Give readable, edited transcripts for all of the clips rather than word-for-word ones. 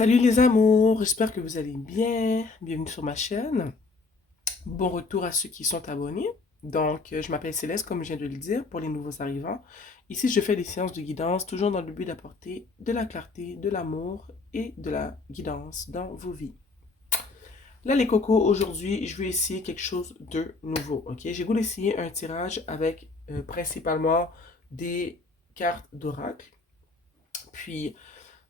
Salut les amours, j'espère que vous allez bien. Bienvenue sur ma chaîne. Bon retour à ceux qui sont abonnés. Je m'appelle Céleste, comme je viens de le dire, pour les nouveaux arrivants. Ici, je fais des séances de guidance, toujours dans le but d'apporter de la clarté, de l'amour et de la guidance dans vos vies. Là, les cocos, aujourd'hui, je vais essayer quelque chose de nouveau, ok? J'ai voulu essayer un tirage avec principalement des cartes d'oracle. Puis,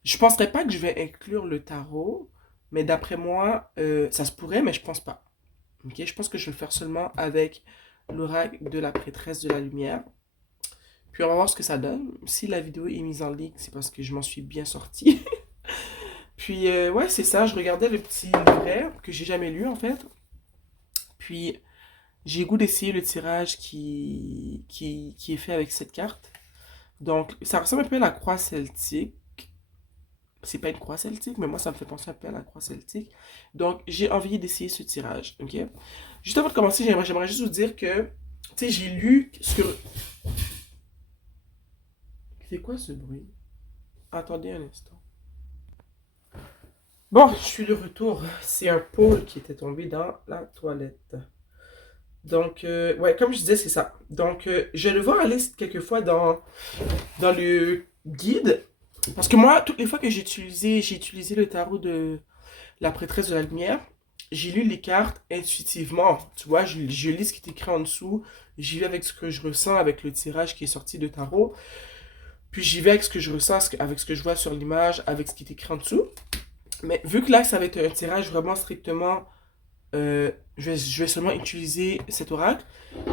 je penserais pas que je vais inclure le tarot, mais d'après moi, ça se pourrait, mais je pense pas. Ok, je pense que je vais le faire seulement avec l'oracle de la prêtresse de la lumière. Puis on va voir ce que ça donne. Si la vidéo est mise en ligne, c'est parce que je m'en suis bien sortie. Puis ouais, c'est ça. Je regardais le petit livret que j'ai jamais lu en fait. Puis j'ai goût d'essayer le tirage qui est fait avec cette carte. Donc ça ressemble un peu à la croix celtique. C'est pas une croix celtique, mais moi, ça me fait penser un peu à la croix celtique. Donc, j'ai envie d'essayer ce tirage, ok? Juste avant de commencer, j'aimerais juste vous dire que, tu sais, j'ai lu sur... C'est quoi ce bruit? Attendez un instant. Bon, je suis de retour. C'est un pôle qui était tombé dans la toilette. Donc, ouais, comme je disais, c'est ça. Donc, je vais le voir aller quelquefois dans le guide. Parce que moi, toutes les fois que j'ai utilisé le tarot de la prêtresse de la lumière, j'ai lu les cartes intuitivement. Tu vois, je lis ce qui est écrit en dessous. J'y vais avec ce que je ressens, avec le tirage qui est sorti de tarot. Puis j'y vais avec ce que je ressens, avec ce que je vois sur l'image, avec ce qui est écrit en dessous. Mais vu que là, ça va être un tirage vraiment strictement... je vais seulement utiliser cet oracle.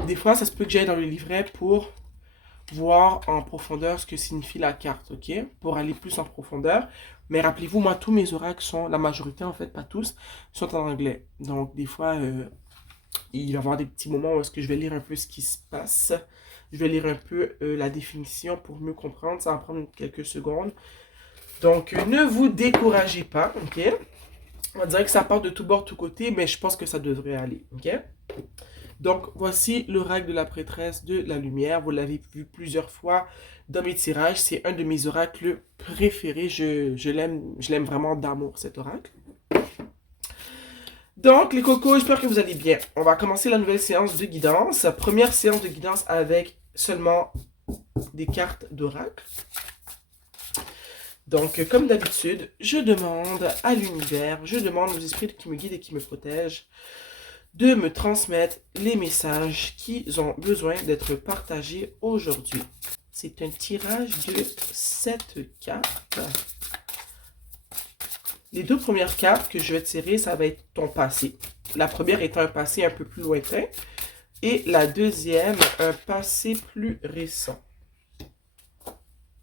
Des fois, ça se peut que j'aille dans le livret pour voir en profondeur ce que signifie la carte, ok? Pour aller plus en profondeur. Mais rappelez-vous, moi, tous mes oracles sont, la majorité en fait, pas tous, sont en anglais. Donc, des fois, il va y avoir des petits moments où est-ce que je vais lire un peu ce qui se passe. Je vais lire un peu la définition pour mieux comprendre. Ça va prendre quelques secondes. Donc, ne vous découragez pas, ok? On dirait que ça part de tout bord, tout côté, mais je pense que ça devrait aller, ok? Donc, voici l'oracle de la prêtresse de la lumière. Vous l'avez vu plusieurs fois dans mes tirages. C'est un de mes oracles préférés. Je l'aime vraiment d'amour, cet oracle. Donc, les cocos, j'espère que vous allez bien. On va commencer la nouvelle séance de guidance. Première séance de guidance avec seulement des cartes d'oracle. Donc, comme d'habitude, je demande à l'univers, je demande aux esprits qui me guident et qui me protègent de me transmettre les messages qui ont besoin d'être partagés aujourd'hui. C'est un tirage de 7 cartes. Les deux premières cartes que je vais tirer, ça va être ton passé. La première étant un passé un peu plus lointain et la deuxième, un passé plus récent.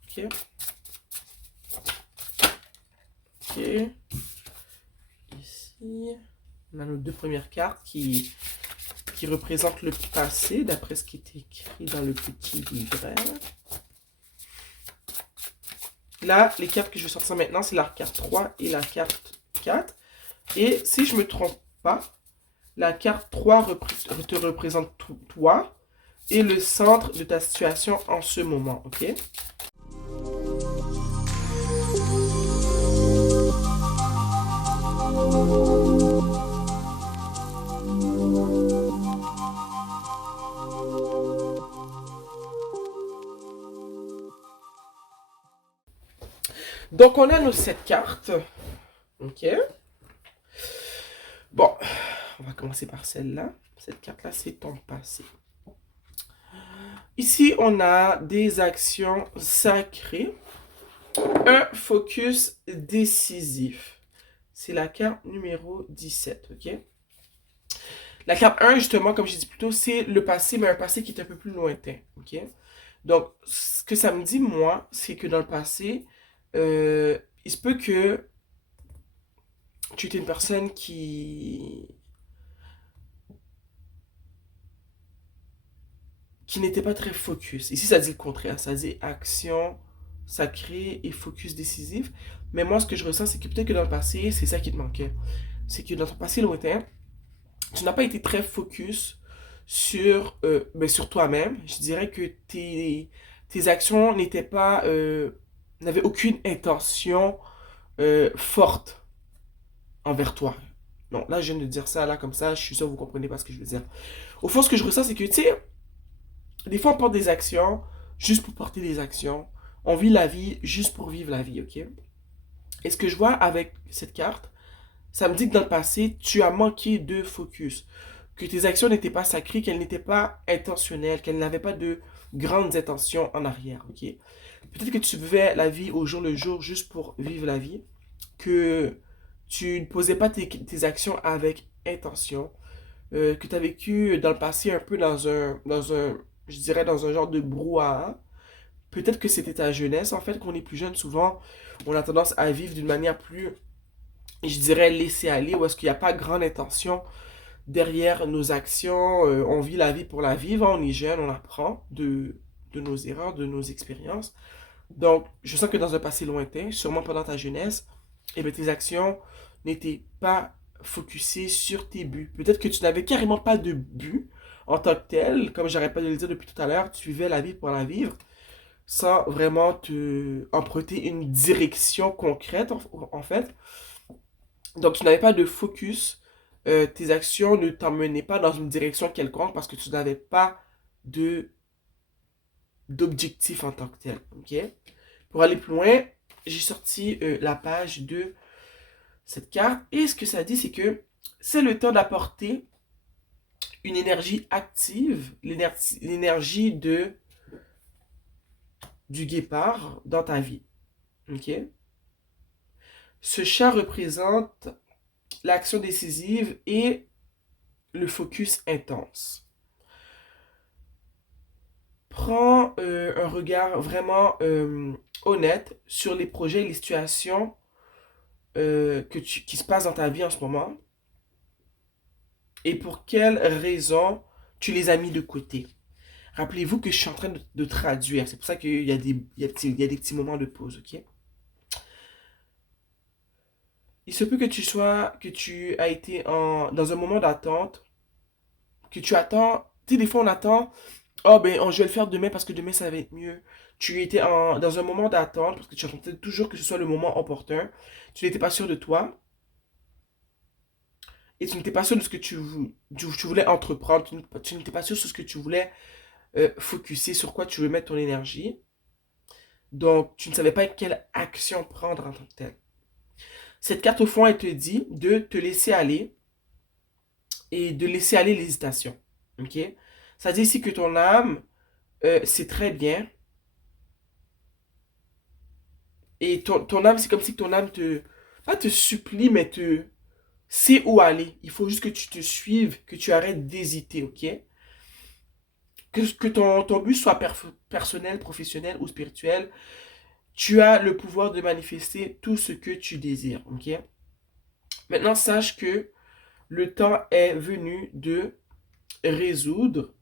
Ok. Ok. Ici, on a nos deux premières cartes qui représentent le passé, d'après ce qui est écrit dans le petit livret. Là, les cartes que je vais sortir maintenant, c'est la carte 3 et la carte 4. Et si je ne me trompe pas, la carte 3 te représente toi et le centre de ta situation en ce moment, ok? Donc, on a nos 7 cartes. Ok. Bon, on va commencer par celle-là. Cette carte-là, c'est ton passé. Ici, on a des actions sacrées. Un focus décisif. C'est la carte numéro 17, ok? La carte 1, justement, comme j'ai dit plus tôt, c'est le passé, mais un passé qui est un peu plus lointain, ok? Donc, ce que ça me dit, moi, c'est que dans le passé, il se peut que tu étais une personne qui n'était pas très focus. Ici, ça dit le contraire. Ça dit action sacrée et focus décisif. Mais moi, ce que je ressens, c'est que peut-être que dans le passé, c'est ça qui te manquait. C'est que dans ton passé lointain, tu n'as pas été très focus sur toi-même. Je dirais que tes actions n'avaient aucune intention forte envers toi. Non, là, je viens de dire ça, là, comme ça, je suis sûr que vous comprenez pas ce que je veux dire. Au fond, ce que je ressens, c'est que, tu sais, des fois, on porte des actions juste pour porter des actions. On vit la vie juste pour vivre la vie, ok? Et ce que je vois avec cette carte, ça me dit que dans le passé, tu as manqué de focus. Que tes actions n'étaient pas sacrées, qu'elles n'étaient pas intentionnelles, qu'elles n'avaient pas de grandes intentions en arrière, ok? Peut-être que tu vivais la vie au jour le jour juste pour vivre la vie, que tu ne posais pas tes actions avec intention, que tu as vécu dans le passé un peu je dirais dans un genre de brouhaha. Peut-être que c'était ta jeunesse, en fait, qu'on est plus jeune, souvent, on a tendance à vivre d'une manière plus, je dirais, laisser aller, où est-ce qu'il n'y a pas grande intention derrière nos actions. On vit la vie pour la vivre, on est jeune, on apprend de nos erreurs, de nos expériences. Donc, je sens que dans un passé lointain, sûrement pendant ta jeunesse, eh bien, tes actions n'étaient pas focusées sur tes buts. Peut-être que tu n'avais carrément pas de but en tant que tel, comme j'arrête pas de le dire depuis tout à l'heure, tu vivais la vie pour la vivre, sans vraiment te emprunter une direction concrète, en fait. Donc, tu n'avais pas de focus. Tes actions ne t'emmenaient pas dans une direction quelconque parce que tu n'avais pas de d'objectif en tant que tel. Ok? Pour aller plus loin, j'ai sorti la page de cette carte. Et ce que ça dit, c'est que c'est le temps d'apporter une énergie active, l'énergie du guépard dans ta vie. Ok? Ce chat représente l'action décisive et le focus intense. Prends un regard vraiment honnête sur les projets et les situations qui se passent dans ta vie en ce moment et pour quelles raisons tu les as mis de côté. Rappelez-vous que je suis en train de traduire. C'est pour ça qu'il y a il y a des petits moments de pause, ok? Il se peut que tu as été dans un moment d'attente, que tu attends. Tu sais, des fois on attend, oh ben je vais le faire demain parce que demain ça va être mieux. Tu étais dans un moment d'attente parce que tu attendais toujours que ce soit le moment opportun. Tu n'étais pas sûr de toi et tu n'étais pas sûr de ce que tu voulais entreprendre. Tu n'étais pas sûr sur ce que tu voulais focuser, sur quoi tu veux mettre ton énergie. Donc, tu ne savais pas quelle action prendre en tant que telle. Cette carte au fond, elle te dit de te laisser aller et de laisser aller l'hésitation. Ok? Ça dit ici que ton âme, c'est très bien. Et ton âme, c'est comme si ton âme pas te supplie, mais te sait où aller. Il faut juste que tu te suives, que tu arrêtes d'hésiter, ok? Que ton but soit personnel, professionnel ou spirituel, tu as le pouvoir de manifester tout ce que tu désires, ok? Maintenant, sache que le temps est venu de résoudre.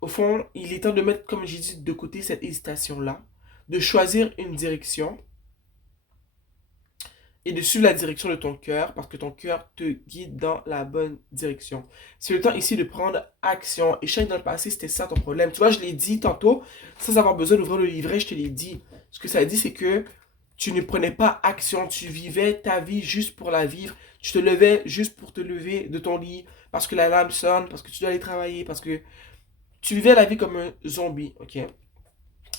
Au fond, il est temps de mettre, comme j'ai dit, de côté cette hésitation-là, de choisir une direction et de suivre la direction de ton cœur parce que ton cœur te guide dans la bonne direction. C'est le temps ici de prendre action. Échec dans le passé, c'était ça ton problème. Tu vois, je l'ai dit tantôt, sans avoir besoin d'ouvrir le livret, je te l'ai dit. Ce que ça dit, c'est que tu ne prenais pas action, tu vivais ta vie juste pour la vivre. Tu te levais juste pour te lever de ton lit parce que l'alarme sonne, parce que tu dois aller travailler, parce que tu vivais la vie comme un zombie, ok?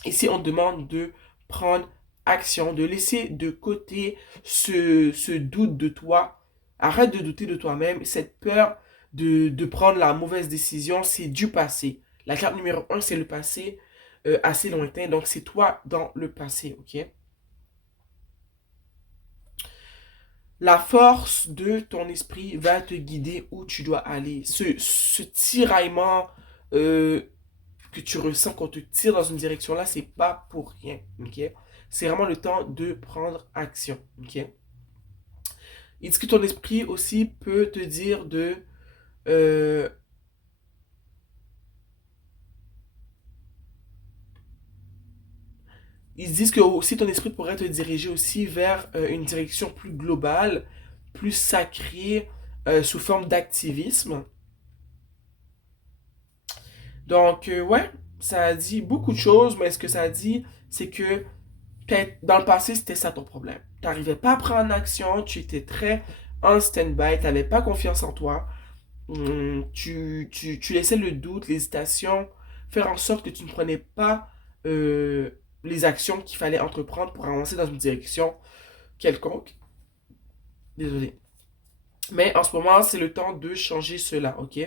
Ici, on te demande de prendre action, de laisser de côté ce doute de toi. Arrête de douter de toi-même. Cette peur de prendre la mauvaise décision, c'est du passé. La carte numéro un, c'est le passé assez lointain. Donc, c'est toi dans le passé, ok? La force de ton esprit va te guider où tu dois aller. Ce tiraillement euh, que tu ressens quand on te tire dans une direction là, c'est pas pour rien. Ok? C'est vraiment le temps de prendre action. Ok? Il dit que ton esprit aussi peut te dire de. euh, Ils disent que aussi ton esprit pourrait te diriger aussi vers une direction plus globale, plus sacrée, sous forme d'activisme. Donc, ouais. ça dit beaucoup de choses, mais ce que ça dit, c'est que dans le passé, c'était ça ton problème. Tu n'arrivais pas à prendre action, tu étais très en stand-by, tu n'avais pas confiance en toi. Tu laissais le doute, l'hésitation faire en sorte que tu ne prenais pas les actions qu'il fallait entreprendre pour avancer dans une direction quelconque. Désolé. Mais en ce moment, c'est le temps de changer cela, ok?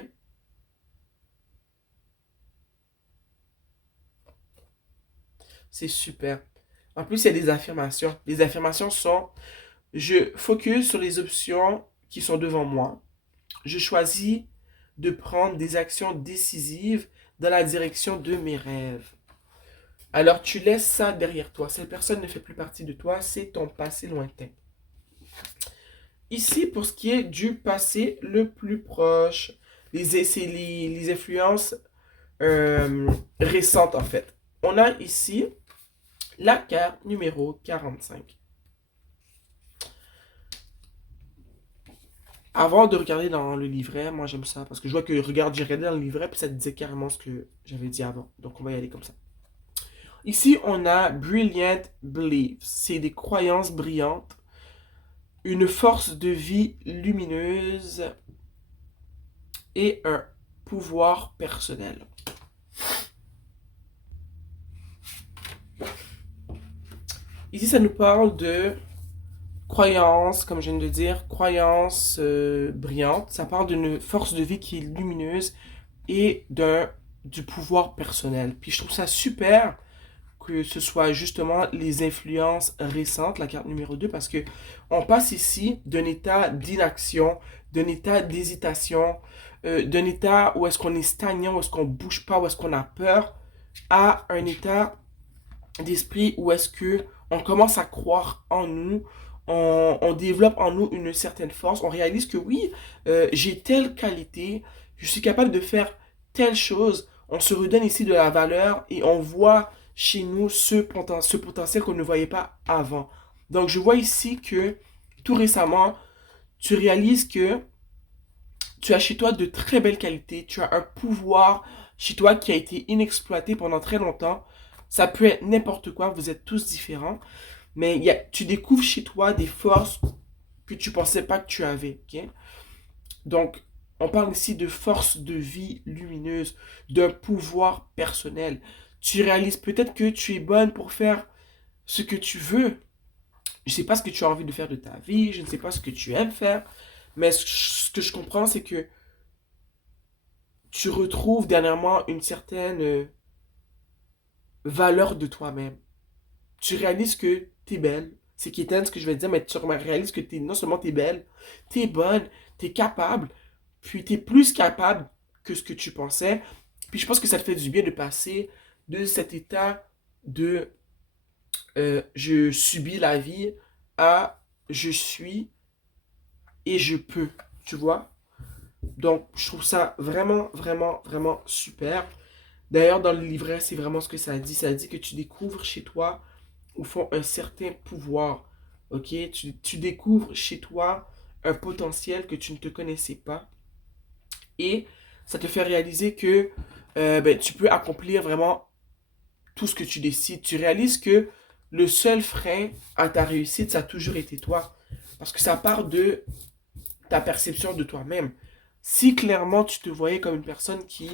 C'est super. En plus, il y a des affirmations. Les affirmations sont: je focus sur les options qui sont devant moi. Je choisis de prendre des actions décisives dans la direction de mes rêves. Alors tu laisses ça derrière toi. Cette personne ne fait plus partie de toi, c'est ton passé lointain. Ici, pour ce qui est du passé le plus proche, c'est les influences récentes en fait. On a ici la carte numéro 45. Avant de regarder dans le livret, moi j'aime ça parce que je vois que j'ai regardé dans le livret puis ça disait carrément ce que j'avais dit avant. Donc on va y aller comme ça. Ici, on a Brilliant Beliefs. C'est des croyances brillantes, une force de vie lumineuse et un pouvoir personnel. Ici, ça nous parle de croyances, comme je viens de dire, croyances brillantes. Ça parle d'une force de vie qui est lumineuse et du pouvoir personnel. Puis je trouve ça super que ce soit justement les influences récentes, la carte numéro 2, parce que on passe ici d'un état d'inaction, d'un état d'hésitation, d'un état où est-ce qu'on est stagnant, où est-ce qu'on bouge pas, où est-ce qu'on a peur, à un état d'esprit où est-ce que on commence à croire en nous, on développe en nous une certaine force, on réalise que oui, j'ai telle qualité, je suis capable de faire telle chose, on se redonne ici de la valeur et on voit chez nous ce potentiel qu'on ne voyait pas avant. Donc je vois ici que tout récemment, tu réalises que tu as chez toi de très belles qualités, tu as un pouvoir chez toi qui a été inexploité pendant très longtemps. Ça peut être n'importe quoi, vous êtes tous différents, mais tu découvres chez toi des forces que tu pensais pas que tu avais. Ok? Donc, on parle ici de force de vie lumineuse, d'un pouvoir personnel. Tu réalises peut-être que tu es bonne pour faire ce que tu veux. Je ne sais pas ce que tu as envie de faire de ta vie, je ne sais pas ce que tu aimes faire, mais ce que je comprends, c'est que tu retrouves dernièrement une certaine valeur de toi-même. Tu réalises que tu es belle. C'est quétaine ce que je vais te dire, mais tu réalises que non seulement tu es belle, tu es bonne, tu es capable, puis tu es plus capable que ce que tu pensais. Puis je pense que ça te fait du bien de passer de cet état de je subis la vie à je suis et je peux. Tu vois? Donc, je trouve ça vraiment, vraiment, vraiment super. D'ailleurs, dans le livret, c'est vraiment ce que ça dit. Ça dit que tu découvres chez toi, au fond, un certain pouvoir. Ok? Tu découvres chez toi un potentiel que tu ne te connaissais pas. Et ça te fait réaliser que ben, tu peux accomplir vraiment tout ce que tu décides. Tu réalises que le seul frein à ta réussite, ça a toujours été toi. Parce que ça part de ta perception de toi-même. Si clairement tu te voyais comme une personne qui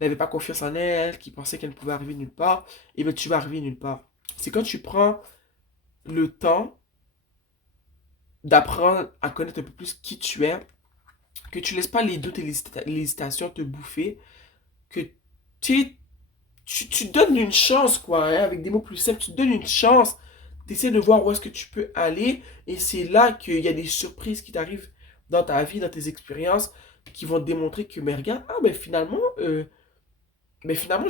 n'avait pas confiance en elle, qui pensait qu'elle ne pouvait arriver nulle part, et bien tu vas arriver nulle part. C'est quand tu prends le temps d'apprendre à connaître un peu plus qui tu es, que tu laisses pas les doutes et l'hésitation te bouffer, que tu, tu donnes une chance, quoi, hein, avec des mots plus simples, tu donnes une chance, tu essaies de voir où est-ce que tu peux aller, et c'est là qu'il y a des surprises qui t'arrivent dans ta vie, dans tes expériences, qui vont te démontrer que, mais regarde, ah ben finalement, je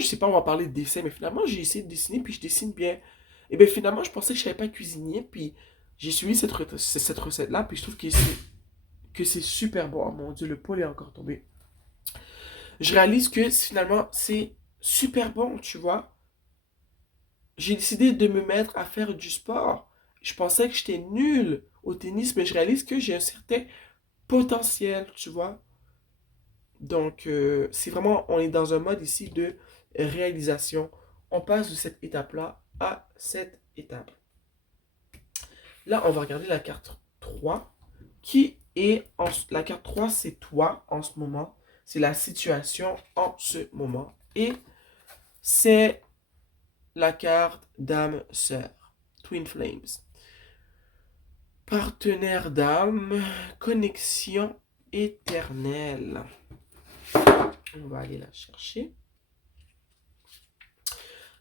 sais pas, on va parler de dessin, mais finalement, j'ai essayé de dessiner, puis je dessine bien. Et bien finalement, je pensais que je savais pas cuisiner, puis j'ai suivi cette recette-là, puis je trouve que c'est super bon. Oh mon Dieu, le poil est encore tombé. Je réalise que finalement, c'est super bon, tu vois. J'ai décidé de me mettre à faire du sport. Je pensais que j'étais nul au tennis, mais je réalise que j'ai un certain potentiel, tu vois. Donc, c'est vraiment, on est dans un mode ici de réalisation. On passe de cette étape-là à cette étape. Là, on va regarder la carte 3, qui est la carte 3, c'est toi en ce moment. C'est la situation en ce moment. Et c'est la carte d'âme sœur. Twin Flames. Partenaire d'âme, connexion éternelle. On va aller la chercher.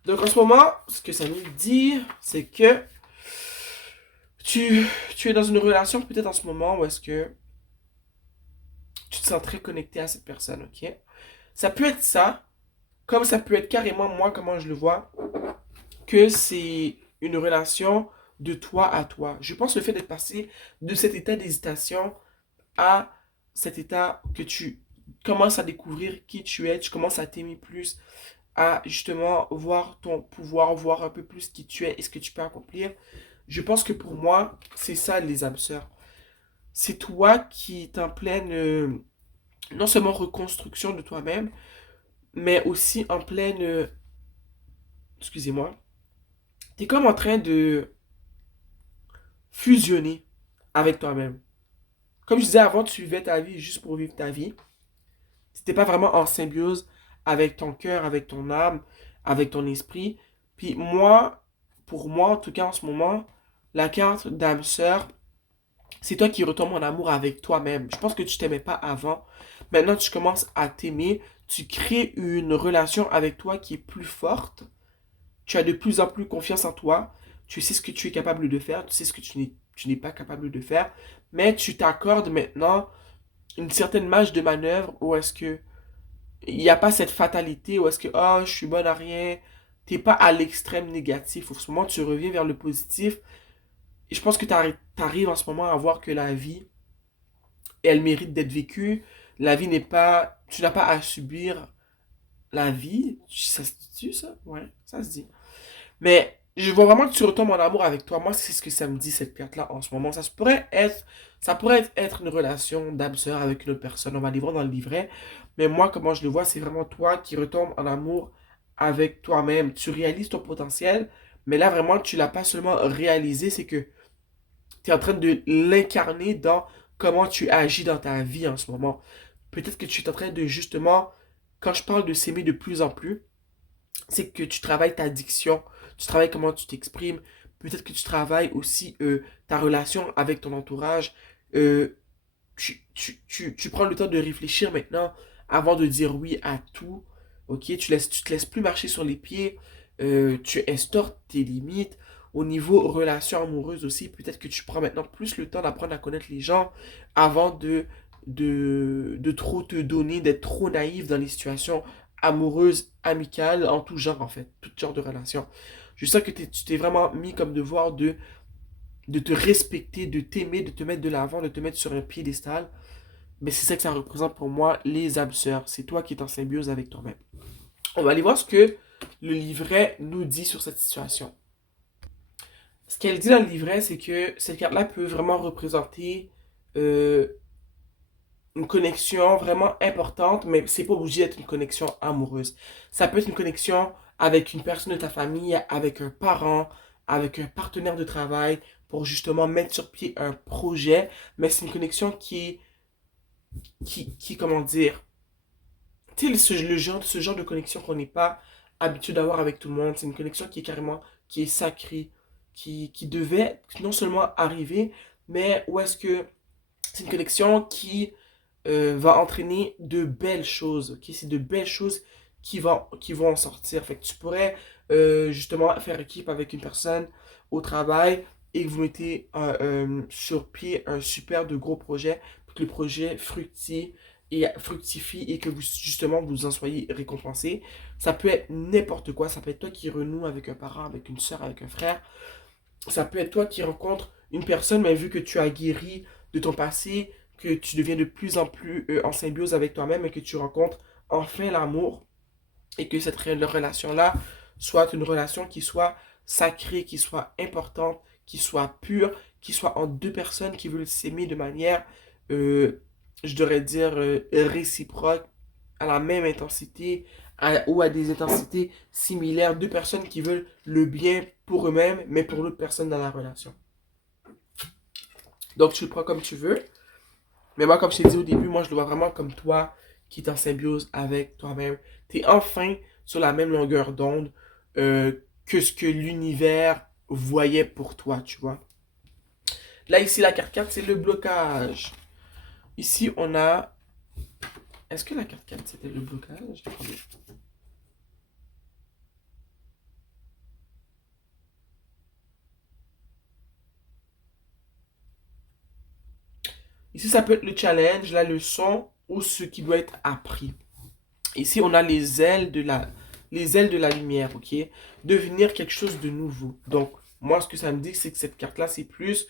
Donc en ce moment, ce que ça nous dit, c'est que tu es dans une relation peut-être en ce moment où est-ce que tu te sens très connecté à cette personne, ok? Ça peut être ça, comme ça peut être carrément moi, comment je le vois, que c'est une relation de toi à toi. Je pense le fait d'être passé de cet état d'hésitation à cet état que tu commences à découvrir qui tu es, tu commences à t'aimer plus, à justement voir ton pouvoir, voir un peu plus qui tu es et ce que tu peux accomplir. Je pense que pour moi, c'est ça les âmes sœurs. C'est toi qui es en pleine, non seulement reconstruction de toi-même, mais aussi en pleine, excusez-moi, tu es comme en train de fusionner avec toi-même. Comme je disais avant, tu vivais ta vie juste pour vivre ta vie. Tu n'étais pas vraiment en symbiose avec ton cœur, avec ton âme, avec ton esprit. Puis moi, pour moi, en tout cas en ce moment, la carte d'âme sœur, c'est toi qui retombes en amour avec toi-même. Je pense que tu t'aimais pas avant. Maintenant, tu commences à t'aimer. Tu crées une relation avec toi qui est plus forte. Tu as de plus en plus confiance en toi. Tu sais ce que tu es capable de faire. Tu sais ce que tu n'es pas capable de faire. Mais tu t'accordes maintenant une certaine marge de manœuvre où est-ce que il n'y a pas cette fatalité où est-ce que oh, je suis bonne à rien. T'es pas à l'extrême négatif. Au ce moment, tu reviens vers le positif. Et je pense que tu arrives en ce moment à voir que la vie, elle mérite d'être vécue. La vie n'est pas... Tu n'as pas à subir la vie. Ça se dit ça? Ouais, ça se dit. Mais je vois vraiment que tu retombes en amour avec toi. Moi, c'est ce que ça me dit, cette carte-là, en ce moment. Ça pourrait être une relation d'âme sœur avec une autre personne. On va les voir dans le livret. Mais moi, comment je le vois, c'est vraiment toi qui retombes en amour avec toi-même. Tu réalises ton potentiel, mais là, vraiment, tu l'as pas seulement réalisé, c'est que tu es en train de l'incarner dans comment tu agis dans ta vie en ce moment. Peut-être que tu es en train de justement, quand je parle de s'aimer de plus en plus, c'est que tu travailles ta diction, tu travailles comment tu t'exprimes, peut-être que tu travailles aussi ta relation avec ton entourage. Euh, tu prends le temps de réfléchir maintenant avant de dire oui à tout. Ok, tu te laisses plus marcher sur les pieds. Tu instaures tes limites. Au niveau relation amoureuse aussi, peut-être que tu prends maintenant plus le temps d'apprendre à connaître les gens avant de trop te donner, d'être trop naïf dans les situations amoureuses, amicales, en tout genre en fait, tout genre de relations. Je sens que tu t'es vraiment mis comme devoir de te respecter, de t'aimer, de te mettre de l'avant, de te mettre sur un piédestal. Mais c'est ça que ça représente pour moi, les âmes sœurs. C'est toi qui es en symbiose avec toi-même. On va aller voir ce que le livret nous dit sur cette situation. Ce qu'elle dit dans le livret, c'est que cette carte-là peut vraiment représenter euh, une connexion vraiment importante, mais c'est pas obligé d'être une connexion amoureuse. Ça peut être une connexion avec une personne de ta famille, avec un parent, avec un partenaire de travail, pour justement mettre sur pied un projet, mais c'est une connexion comment dire, tu sais, ce genre de connexion qu'on n'est pas habitué d'avoir avec tout le monde, c'est une connexion qui est carrément, qui est sacrée, qui devait non seulement arriver, mais où est-ce que c'est une connexion qui va entraîner de belles choses, ok? C'est de belles choses qui vont en sortir. Fait que tu pourrais justement faire équipe avec une personne au travail et que vous mettez sur pied un super de gros projet pour que le projet fructifie et que vous justement vous en soyez récompensé. Ça peut être n'importe quoi. Ça peut être toi qui renoue avec un parent, avec une soeur, avec un frère. Ça peut être toi qui rencontres une personne, mais vu que tu as guéri de ton passé, que tu deviens de plus en plus en symbiose avec toi-même et que tu rencontres enfin l'amour et que cette relation-là soit une relation qui soit sacrée, qui soit importante, qui soit pure, qui soit en deux personnes qui veulent s'aimer de manière, je devrais dire, réciproque, à la même intensité, ou à des intensités similaires, deux personnes qui veulent le bien pour eux-mêmes, mais pour l'autre personne dans la relation. Donc, tu le prends comme tu veux. Mais moi, comme je t'ai dit au début, moi, je le vois vraiment comme toi qui est en symbiose avec toi-même. Tu es enfin sur la même longueur d'onde que ce que l'univers voyait pour toi, tu vois. Là, ici, la carte 4, c'est le blocage. Ici, on a... Est-ce que la carte 4, c'était le blocage? Attendez. Ici, ça peut être le challenge, la leçon ou ce qui doit être appris. Ici, on a les ailes de la lumière, ok? Devenir quelque chose de nouveau. Donc, moi, ce que ça me dit, c'est que cette carte-là, c'est plus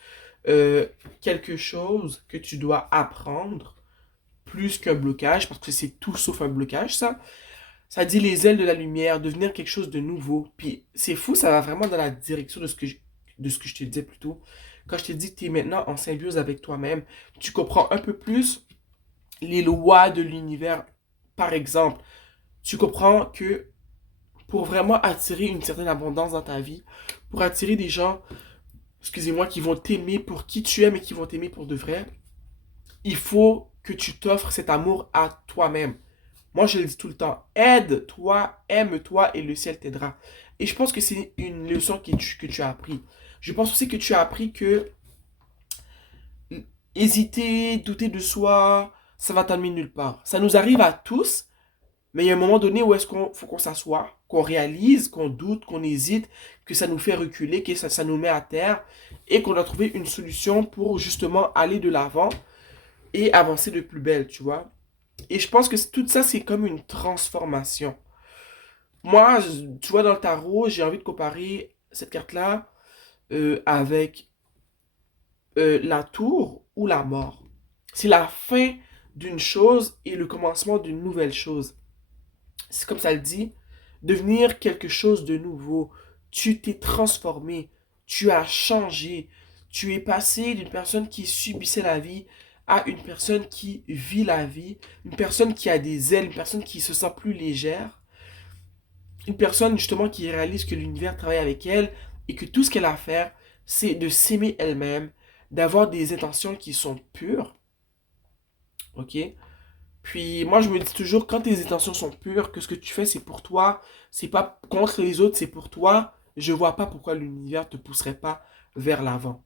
euh, quelque chose que tu dois apprendre, plus qu'un blocage, parce que c'est tout sauf un blocage, ça. Ça dit les ailes de la lumière, devenir quelque chose de nouveau. Puis, c'est fou, ça va vraiment dans la direction de ce que je te disais plus tôt. Quand je t'ai dit que tu es maintenant en symbiose avec toi-même, tu comprends un peu plus les lois de l'univers. Par exemple, tu comprends que pour vraiment attirer une certaine abondance dans ta vie, pour attirer des gens, excusez-moi, qui vont t'aimer pour qui tu es, mais qui vont t'aimer pour de vrai, il faut que tu t'offres cet amour à toi-même. Moi, je le dis tout le temps, aide-toi, aime-toi et le ciel t'aidera. Et je pense que c'est une leçon que tu as appris. Je pense aussi que tu as appris que hésiter, douter de soi, ça va t'amener nulle part. Ça nous arrive à tous. Mais il y a un moment donné où est-ce qu'on faut qu'on s'assoie, qu'on réalise, qu'on doute, qu'on hésite, que ça nous fait reculer, que ça nous met à terre et qu'on a trouvé une solution pour justement aller de l'avant et avancer de plus belle, tu vois. Et je pense que tout ça, c'est comme une transformation. Moi, tu vois, dans le tarot, j'ai envie de comparer cette carte-là avec la tour ou la mort. C'est la fin d'une chose et le commencement d'une nouvelle chose. C'est comme ça le dit, devenir quelque chose de nouveau. Tu t'es transformé, tu as changé, tu es passé d'une personne qui subissait la vie à une personne qui vit la vie, une personne qui a des ailes, une personne qui se sent plus légère, une personne justement qui réalise que l'univers travaille avec elle et que tout ce qu'elle a à faire, c'est de s'aimer elle-même, d'avoir des intentions qui sont pures, ok? Puis moi, je me dis toujours, quand tes intentions sont pures, que ce que tu fais, c'est pour toi, c'est pas contre les autres, c'est pour toi, je vois pas pourquoi l'univers te pousserait pas vers l'avant.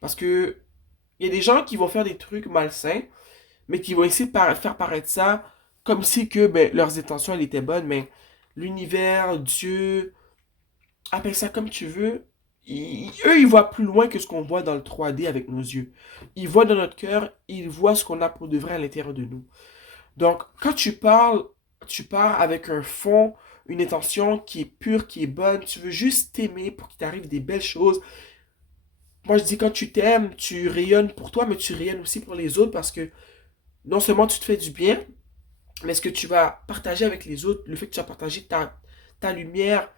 Parce que il y a des gens qui vont faire des trucs malsains, mais qui vont essayer de faire paraître ça comme si que ben, leurs intentions elles étaient bonnes, mais l'univers, Dieu, appelle ça comme tu veux, eux, ils voient plus loin que ce qu'on voit dans le 3D avec nos yeux. Ils voient dans notre cœur, ils voient ce qu'on a pour de vrai à l'intérieur de nous. Donc, quand tu pars avec un fond, une intention qui est pure, qui est bonne. Tu veux juste t'aimer pour qu'il t'arrive des belles choses. Moi, je dis quand tu t'aimes, tu rayonnes pour toi, mais tu rayonnes aussi pour les autres parce que non seulement tu te fais du bien, mais ce que tu vas partager avec les autres, le fait que tu vas partager ta lumière,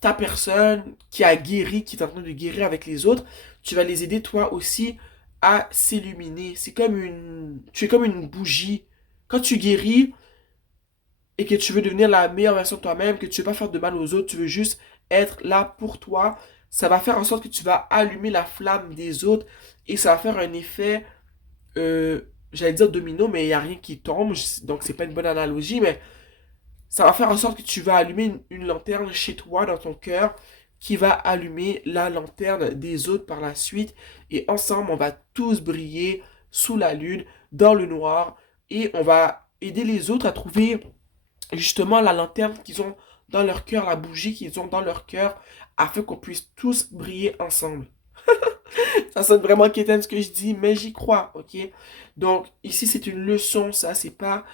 ta personne qui a guéri, qui est en train de guérir avec les autres, tu vas les aider toi aussi à s'illuminer. Tu es comme une bougie. Quand tu guéris, et que tu veux devenir la meilleure version de toi-même, que tu veux pas faire de mal aux autres, tu veux juste être là pour toi, ça va faire en sorte que tu vas allumer la flamme des autres et ça va faire un effet, j'allais dire domino, mais il n'y a rien qui tombe, donc c'est pas une bonne analogie, mais ça va faire en sorte que tu vas allumer une lanterne chez toi, dans ton cœur, qui va allumer la lanterne des autres par la suite et ensemble on va tous briller sous la lune, dans le noir et on va aider les autres à trouver justement la lanterne qu'ils ont dans leur cœur, la bougie qu'ils ont dans leur cœur, afin qu'on puisse tous briller ensemble. Ça sonne vraiment quétaine ce que je dis, mais j'y crois, ok? Donc, ici, c'est une leçon, ça, c'est pas...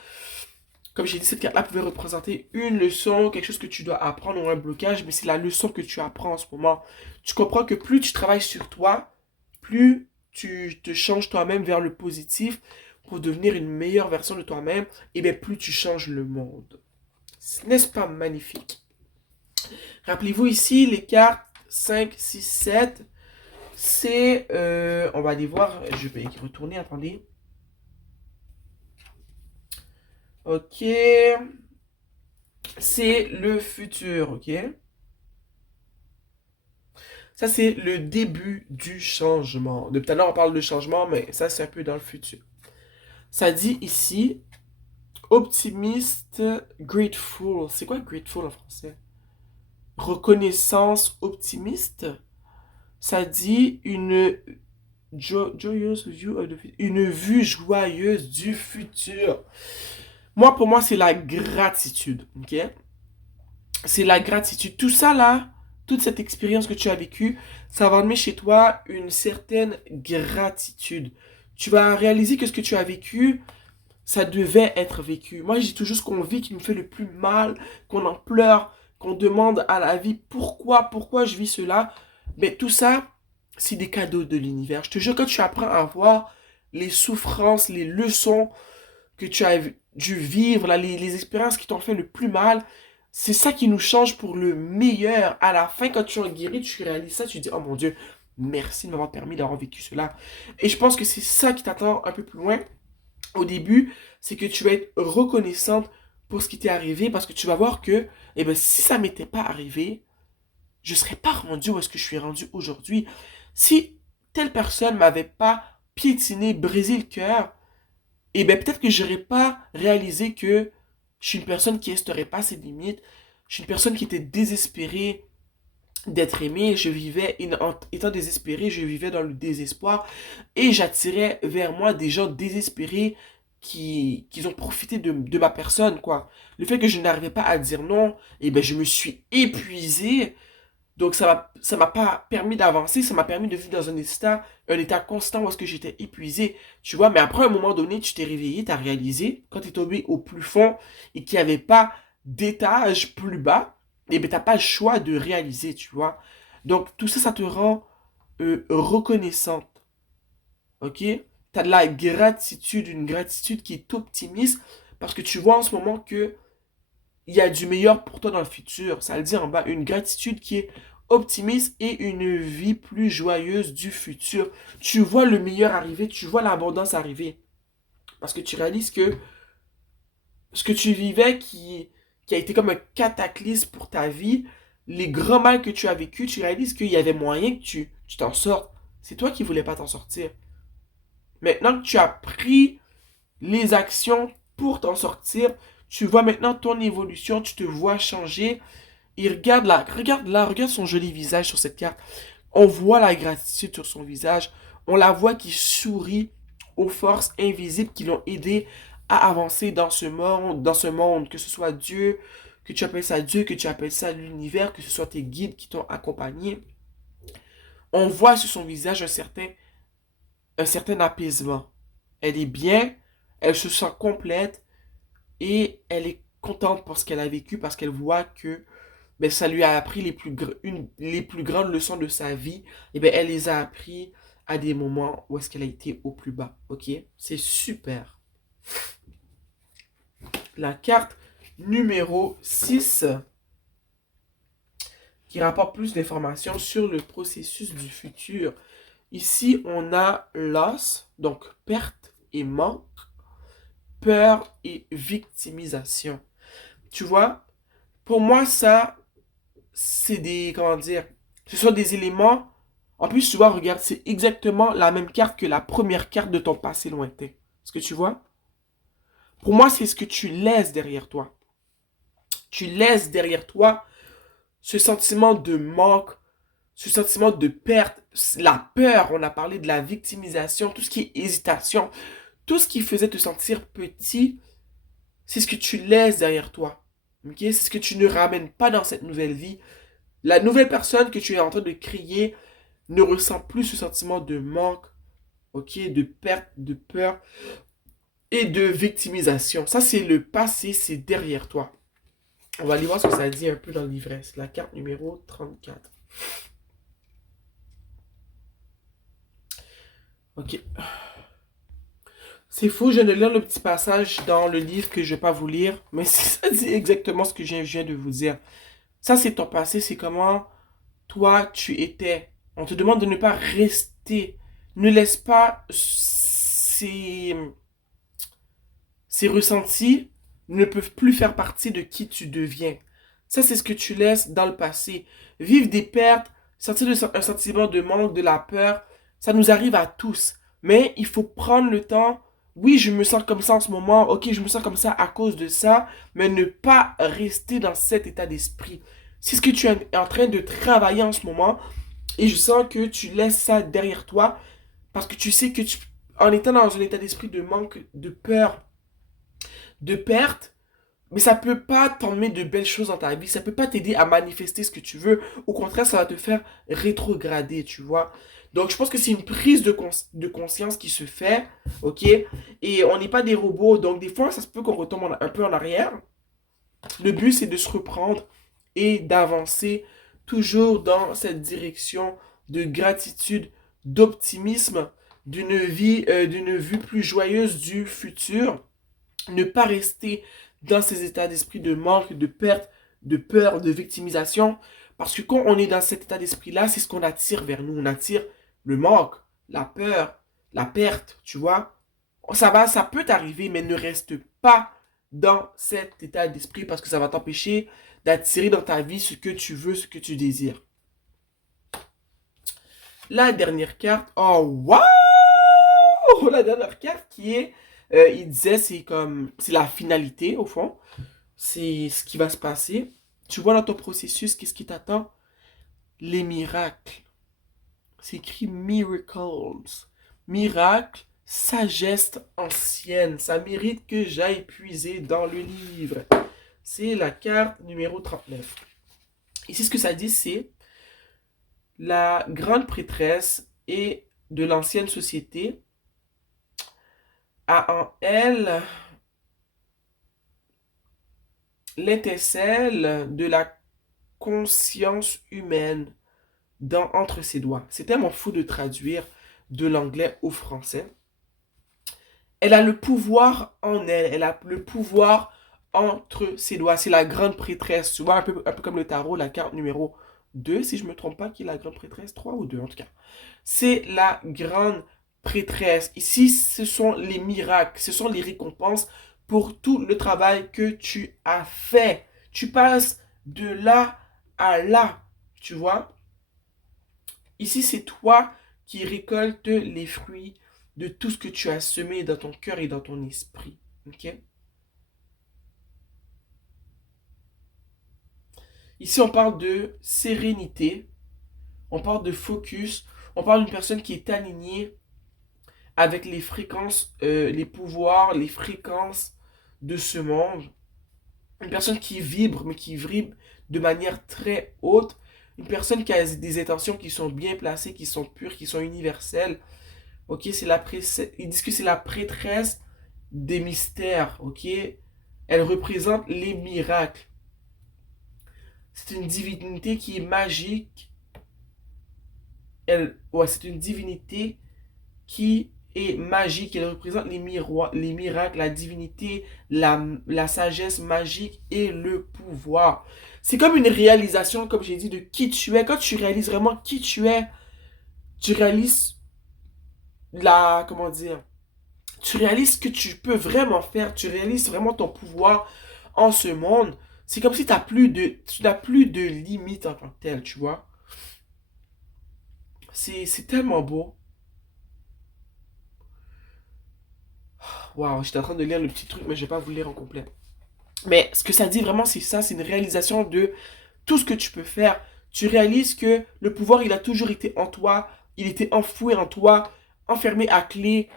Comme j'ai dit, cette carte-là pouvait représenter une leçon, quelque chose que tu dois apprendre ou un blocage, mais c'est la leçon que tu apprends en ce moment. Tu comprends que plus tu travailles sur toi, plus tu te changes toi-même vers le positif pour devenir une meilleure version de toi-même, et bien plus tu changes le monde. N'est-ce pas magnifique? Rappelez-vous ici, les cartes 5, 6, 7, c'est... on va aller voir, je vais y retourner, attendez. Ok. c'est le futur, ok? Ça, c'est le début du changement. Depuis tout à l'heure, on parle de changement, mais ça, c'est un peu dans le futur. Ça dit ici, optimiste, grateful. C'est quoi grateful en français? Reconnaissance optimiste. Ça dit joyous view of the future. Une vue joyeuse du futur. Moi, pour moi, c'est la gratitude, ok? C'est la gratitude. Tout ça là, toute cette expérience que tu as vécue, ça va emmener chez toi une certaine gratitude. Tu vas réaliser que ce que tu as vécu, ça devait être vécu. Moi, je dis toujours ce qu'on vit qui nous fait le plus mal, qu'on en pleure, qu'on demande à la vie pourquoi je vis cela. Mais tout ça, c'est des cadeaux de l'univers. Je te jure, quand tu apprends à voir les souffrances, les leçons que tu as dû vivre, là, les expériences qui t'ont fait le plus mal, c'est ça qui nous change pour le meilleur. À la fin, quand tu en guéris, tu réalises ça, tu dis, oh mon Dieu, merci de m'avoir permis d'avoir vécu cela. Et je pense que c'est ça qui t'attend un peu plus loin. Au début, c'est que tu vas être reconnaissante pour ce qui t'est arrivé parce que tu vas voir que, eh ben, si ça m'était pas arrivé, je serais pas rendu où est-ce que je suis rendu aujourd'hui. Si telle personne m'avait pas piétiné, brisé le cœur, et bien peut-être que j'aurais pas réalisé que je suis une personne qui resterait pas ses limites. Je suis une personne qui était désespérée d'être aimée. Je vivais, en étant désespérée, je vivais dans le désespoir. Et j'attirais vers moi des gens désespérés qui ont profité de ma personne, quoi. Le fait que je n'arrivais pas à dire non, et ben je me suis épuisé. Donc ça m'a pas permis d'avancer, ça m'a permis de vivre dans un état constant où est-ce que j'étais épuisé. Tu vois, mais après un moment donné, tu t'es réveillé, tu as réalisé, quand tu es tombé au plus fond et qu'il n'y avait pas d'étage plus bas, et ben t'as pas le choix de réaliser, tu vois. Donc tout ça, ça te rend reconnaissante. Ok? Tu as de la gratitude, une gratitude qui est optimiste parce que tu vois en ce moment que il y a du meilleur pour toi dans le futur. Ça le dit en bas, une gratitude qui est optimiste et une vie plus joyeuse du futur. Tu vois le meilleur arriver, tu vois l'abondance arriver. Parce que tu réalises que ce que tu vivais qui a été comme un cataclysme pour ta vie, les grands mal que tu as vécu, tu réalises qu'il y avait moyen que tu t'en sortes. C'est toi qui voulais pas t'en sortir. Maintenant que tu as pris les actions pour t'en sortir, tu vois maintenant ton évolution, tu te vois changer. Et regarde son joli visage sur cette carte. On voit la gratitude sur son visage. On la voit qui sourit aux forces invisibles qui l'ont aidé à avancer dans ce monde, que ce soit Dieu, que tu appelles ça Dieu, que tu appelles ça l'univers, que ce soit tes guides qui t'ont accompagné. On voit sur son visage un certain apaisement. Elle est bien, elle se sent complète et elle est contente pour ce qu'elle a vécu parce qu'elle voit que ben, ça lui a appris les plus grandes leçons de sa vie. Et ben, elle les a appris à des moments où est-ce qu'elle a été au plus bas. Ok? C'est super. La carte numéro 6 qui rapporte plus d'informations sur le processus du futur. Ici, on a loss, donc perte et manque, peur et victimisation. Tu vois, pour moi, ça, c'est des, comment dire, ce sont des éléments. En plus, tu vois, regarde, c'est exactement la même carte que la première carte de ton passé lointain. Est-ce que tu vois? Pour moi, c'est ce que tu laisses derrière toi. Tu laisses derrière toi ce sentiment de manque, ce sentiment de perte, la peur, on a parlé de la victimisation, tout ce qui est hésitation, tout ce qui faisait te sentir petit, c'est ce que tu laisses derrière toi. Ok? C'est ce que tu ne ramènes pas dans cette nouvelle vie. La nouvelle personne que tu es en train de créer ne ressent plus ce sentiment de manque, ok, de perte, de peur et de victimisation. Ça, c'est le passé, c'est derrière toi. On va aller voir ce que ça dit un peu dans l'ivresse. La carte numéro 34. Ok. C'est faux, je viens de lire le petit passage dans le livre que je ne vais pas vous lire, mais ça dit exactement ce que je viens de vous dire. Ça, c'est ton passé, c'est comment toi tu étais. On te demande de ne pas rester. Ne laisse pas ces ressentis ne peuvent plus faire partie de qui tu deviens. Ça, c'est ce que tu laisses dans le passé. Vivre des pertes, sentir un sentiment de manque, de la peur, ça nous arrive à tous. Mais il faut prendre le temps. Oui, je me sens comme ça en ce moment. Ok, je me sens comme ça à cause de ça. Mais ne pas rester dans cet état d'esprit. C'est ce que tu es en train de travailler en ce moment. Et je sens que tu laisses ça derrière toi. Parce que tu sais que en étant dans un état d'esprit de manque, de peur, de perte, mais ça peut pas t'emmener de belles choses dans ta vie. Ça peut pas t'aider à manifester ce que tu veux. Au contraire, ça va te faire rétrograder, tu vois. Donc, je pense que c'est une prise de conscience qui se fait, ok? Et on n'est pas des robots, donc des fois, ça se peut qu'on retombe un peu en arrière. Le but, c'est de se reprendre et d'avancer toujours dans cette direction de gratitude, d'optimisme, d'une vue plus joyeuse du futur. Ne pas rester dans ces états d'esprit de manque, de perte, de peur, de victimisation. Parce que quand on est dans cet état d'esprit-là, c'est ce qu'on attire vers nous. On attire le manque, la peur, la perte, tu vois. Ça peut t'arriver, mais ne reste pas dans cet état d'esprit parce que ça va t'empêcher d'attirer dans ta vie ce que tu veux, ce que tu désires. La dernière carte, oh wow! La dernière carte qui est, il disait, c'est la finalité au fond. C'est ce qui va se passer. Tu vois dans ton processus, qu'est-ce qui t'attend? Les miracles. C'est écrit miracles. Miracle, sagesse ancienne. Ça mérite que j'aille puiser dans le livre. C'est la carte numéro 39. Ici, ce que ça dit, c'est la grande prêtresse et de l'ancienne société a en elle l'étincelle de la conscience humaine entre ses doigts. C'est tellement fou de traduire de l'anglais au français. Elle a le pouvoir en elle. Elle a le pouvoir entre ses doigts. C'est la grande prêtresse. Tu vois, un peu comme le tarot, la carte numéro 2, si je ne me trompe pas, qui est la grande prêtresse, 3 ou 2 en tout cas. C'est la grande prêtresse. Ici, ce sont les miracles, ce sont les récompenses pour tout le travail que tu as fait. Tu passes de là à là, tu vois. Ici, c'est toi qui récoltes les fruits de tout ce que tu as semé dans ton cœur et dans ton esprit. Ok? Ici, on parle de sérénité, on parle de focus, on parle d'une personne qui est alignée avec les fréquences, les pouvoirs, les fréquences de ce monde. Une personne qui vibre, mais qui vibre de manière très haute. Une personne qui a des intentions qui sont bien placées, qui sont pures, qui sont universelles. Ok, ils disent que c'est la prêtresse des mystères. Ok, elle représente les miracles. C'est une divinité qui est magique. C'est une divinité qui est magique. Elle représente les miracles, la divinité, la sagesse magique et le pouvoir. C'est comme une réalisation, comme j'ai dit, de qui tu es. Quand tu réalises vraiment qui tu es, tu réalises comment dire, tu réalises ce que tu peux vraiment faire. Tu réalises vraiment ton pouvoir en ce monde. C'est comme si tu n'as plus de limites en tant que tel, tu vois. C'est tellement beau. Waouh, j'étais en train de lire le petit truc, mais je vais pas vous le lire en complet. Mais ce que ça dit vraiment, c'est ça, c'est une réalisation de tout ce que tu peux faire. Tu réalises que le pouvoir, il a toujours été en toi, il était enfoui en toi, enfermé à clé,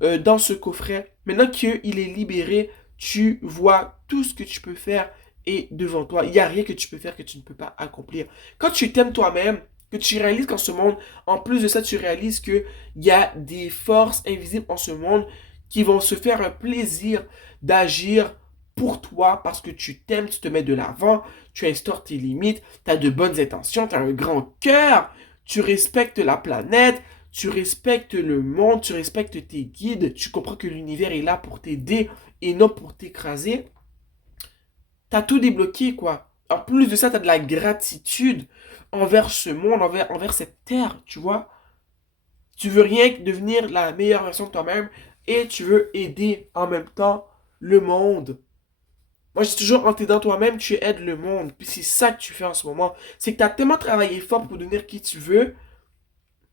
dans ce coffret. Maintenant qu'il est libéré, tu vois tout ce que tu peux faire et devant toi. Il n'y a rien que tu peux faire que tu ne peux pas accomplir. Quand tu t'aimes toi-même, que tu réalises qu'en ce monde, en plus de ça, tu réalises qu'il y a des forces invisibles en ce monde qui vont se faire un plaisir d'agir pour toi parce que tu t'aimes, tu te mets de l'avant, tu instaures tes limites, tu as de bonnes intentions, tu as un grand cœur, tu respectes la planète, tu respectes le monde, tu respectes tes guides, tu comprends que l'univers est là pour t'aider et non pour t'écraser. Tu as tout débloqué, quoi. En plus de ça, tu as de la gratitude envers ce monde, envers cette terre, tu vois. Tu veux rien que devenir la meilleure version de toi-même et tu veux aider en même temps le monde. Moi, j'ai toujours, en t'aidant toi-même, tu aides le monde. Puis c'est ça que tu fais en ce moment. C'est que tu as tellement travaillé fort pour devenir qui tu veux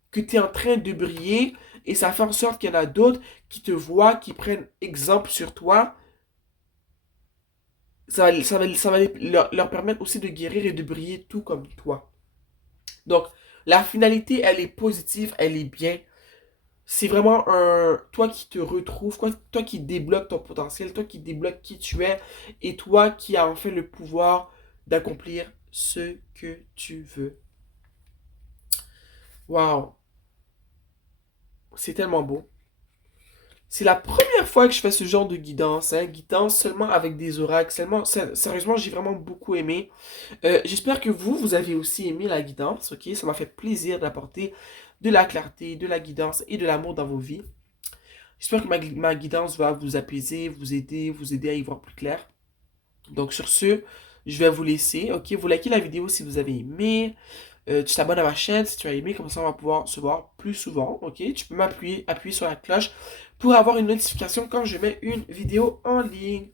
que tu es en train de briller et ça fait en sorte qu'il y en a d'autres qui te voient, qui prennent exemple sur toi. Ça va leur permettre aussi de guérir et de briller tout comme toi. Donc, la finalité, elle est positive, elle est bien. C'est vraiment toi qui te retrouves, toi qui débloques ton potentiel, toi qui débloques qui tu es, et toi qui as enfin le pouvoir d'accomplir ce que tu veux. Waouh, c'est tellement beau. C'est la première fois que je fais ce genre de guidance, hein, guidance seulement avec des oracles. Sérieusement, j'ai vraiment beaucoup aimé. J'espère que vous avez aussi aimé la guidance, ok? Ça m'a fait plaisir d'apporter de la clarté, de la guidance et de l'amour dans vos vies. J'espère que ma guidance va vous apaiser, vous aider à y voir plus clair. Donc sur ce, je vais vous laisser, ok? Vous likez la vidéo si vous avez aimé. Tu t'abonnes à ma chaîne si tu as aimé, comme ça on va pouvoir se voir plus souvent, ok? Tu peux appuyer sur la cloche pour avoir une notification quand je mets une vidéo en ligne.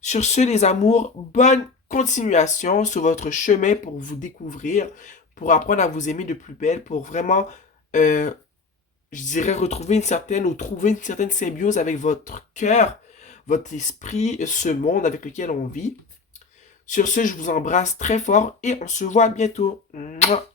Sur ce, les amours, bonne continuation sur votre chemin pour vous découvrir, pour apprendre à vous aimer de plus belle, pour vraiment, euh, je dirais, retrouver une certaine ou trouver une certaine symbiose avec votre cœur, votre esprit, ce monde avec lequel on vit. Sur ce, je vous embrasse très fort et on se voit bientôt. Mouah.